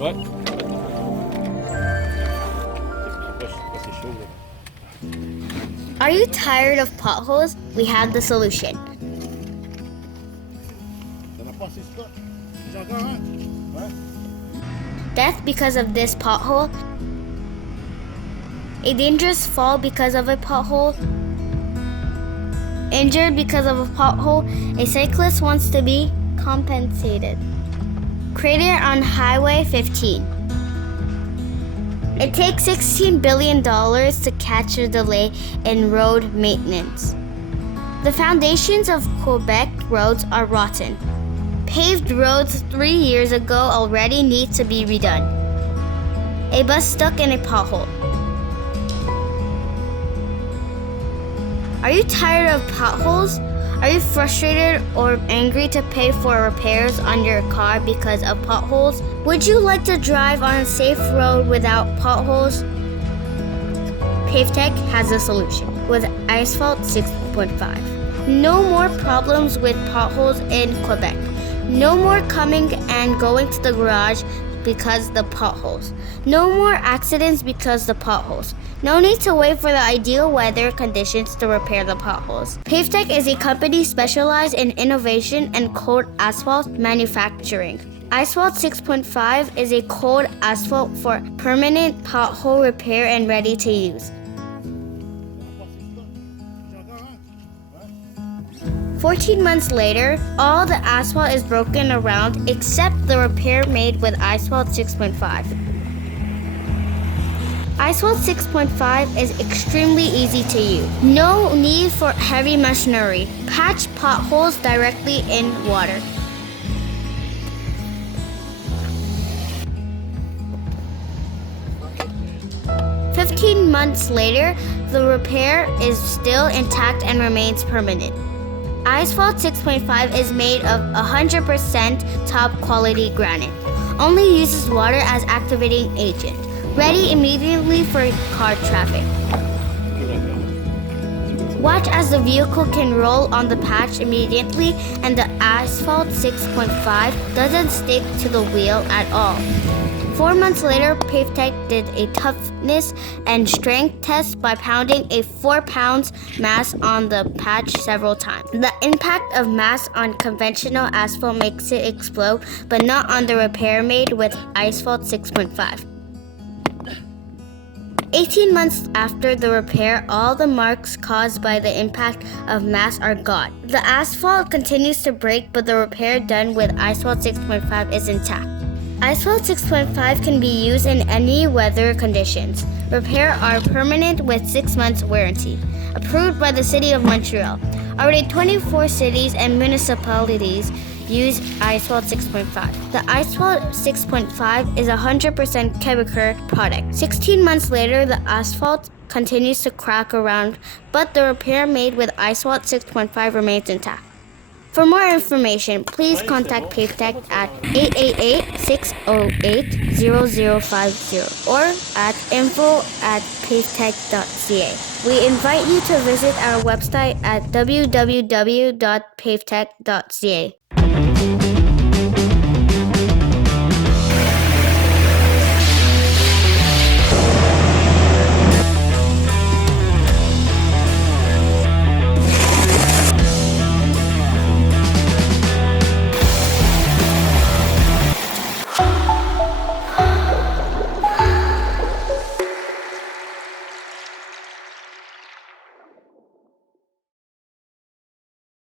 Ouais. Are you tired of potholes? We have the solution. Death because of this pothole. A dangerous fall because of a pothole. Injured because of a pothole. A cyclist wants to be compensated. Crater on Highway 15. It takes $16 billion to catch a delay in road maintenance. The foundations of Quebec roads are rotten. Paved roads 3 years ago already need to be redone. A bus stuck in a pothole. Are you tired of potholes? Are you frustrated or angry to pay for repairs on your car because of potholes? Would you like to drive on a safe road without potholes? PAVTECH has a solution with iSphalt 6.5. No more problems with potholes in Quebec. No more coming and going to the garage because the potholes. No more accidents because the potholes. No need to wait for the ideal weather conditions to repair the potholes. PAVTECH is a company specialized in innovation and cold asphalt manufacturing. iSphalt 6.5 is a cold asphalt for permanent pothole repair and ready to use. 14 months later, all the asphalt is broken around except the repair made with iSphalt 6.5. iSphalt 6.5 is extremely easy to use. No need for heavy machinery. Patch potholes directly in water. "15 months later, the repair is still intact and remains permanent. iSphalt 6.5 is made of 100% top quality granite. Only uses water as activating agent. Ready immediately for car traffic. Watch as the vehicle can roll on the patch immediately and the iSphalt 6.5 doesn't stick to the wheel at all. 4 months later, PAVTECH did a toughness and strength test by pounding a 4 pounds mass on the patch several times. The impact of mass on conventional asphalt makes it explode, but not on the repair made with iSphalt 6.5. 18 months after the repair, all the marks caused by the impact of mass are gone. The asphalt continues to break, but the repair done with iSphalt 6.5 is intact. iSphalt 6.5 can be used in any weather conditions. Repair are permanent with 6 months warranty. Approved by the City of Montreal. Already 24 cities and municipalities use iSphalt 6.5. The iSphalt 6.5 is a 100% Quebecer product. 16 months later, the asphalt continues to crack around, but the repair made with iSphalt 6.5 remains intact. For more information, please contact PAVTECH at 888-608-0050 or at info@pavtech.ca. We invite you to visit our website at www.pavtech.ca.